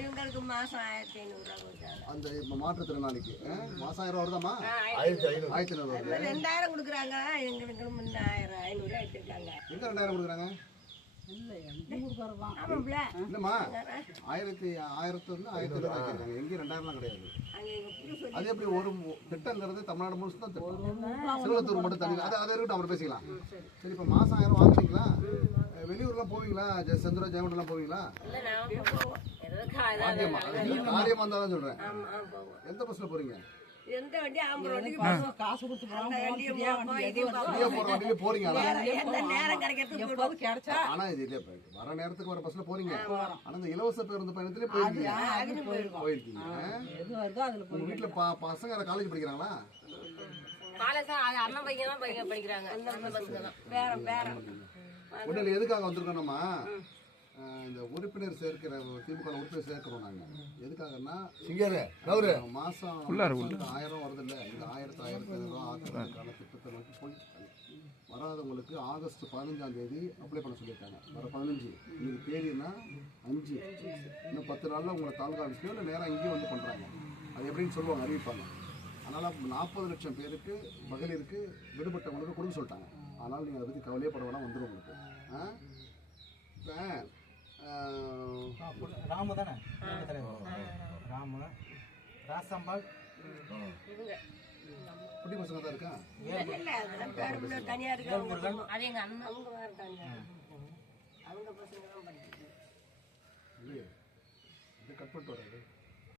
இவங்களுக்கு மாசம் 1500 அந்த மாற்றுத்திறனாளிக்கு மாசம் 1000 வருதாமா? 1500 வருது. 2000 கொடுக்குறாங்க. எங்களுக்கு 1500 ஆயிட்டுருக்காங்க. எங்க 2000 கொடுக்குறாங்க? இல்லம்மா 1000 வந்து 1500 ஆக்கிருக்காங்க. எங்கேயும் 2000 கிடையாது. அது எப்படி ஒரு திட்டங்கிறது தமிழ்நாடு முழுசு தான் திட்டம். சிறுவத்தூர் மட்டும் தனி. அதை இருக்கட்டும், அப்புறம் பேசிக்கலாம். சரி, இப்போ மாசம் 1000 வாங்குறீங்களா? வெளியூர்லாம் போவீங்களா? செந்தூரா ஜெயமண்டலாம் போவீங்களா? காரியமா இருந்தாலும் சொல்றேன். எந்த பஸ்ல போறீங்க? எந்த வண்டி காசு கொடுத்து போறீங்களா? கிடைச்சா ஆனா இது வர நேரத்துக்கு வர பஸ்ல போறீங்க. ஆனா இந்த இலவச பேருந்து பயணத்திலே போயிருக்கீங்க. உங்க வீட்டுல பசங்க காலேஜ் படிக்கிறாங்களா? அண்ணன் பையன் தான் படிக்கிறாங்க. உடனே எதுக்காக வந்திருக்கோம்மா? இந்த உறுப்பினர் சேர்க்கிற திமுக உறுப்பினர் சேர்க்கிறோம் நாங்க. எதுக்காகன்னா மாசம் 1000 வருது இல்ல, இந்த 1000 ஆக்குறதுக்கான திட்டத்தை நோக்கி போயிட்டு வராதவங்களுக்கு ஆகஸ்ட் 15ஆம் தேதி அப்ளை பண்ண சொல்லியிருக்காங்க. வர 15 இன்னைக்கு தேதினா 5, இன்னும் 10 நாள்ல உங்களை தாலுகா ஆஃபீஸ்லயோ இல்லை நேரம் இங்கேயும் வந்து பண்றாங்க. அது எப்படின்னு சொல்லுவாங்க, அறிவிப்பாங்க. அதனால 40 லட்சம் பேருக்கு மகளிருக்கு விடுபட்டவங்களுக்கு கொடுக்க சொல்லிட்டாங்க. அதனால நீங்க அதை பத்தி கவலையே பட வேணாம், வந்துடும் உங்களுக்கு. ராமு தானே? ராமு ராசம்பாள் குட்டி பசங்க தான் இருக்கா? தனியா இருக்கு. அது எங்க அண்ணன் அவங்க இருக்காங்க. அவங்க பசங்க தான் படிக்கிறாங்க. கட் பண்ணிட்டு வராது.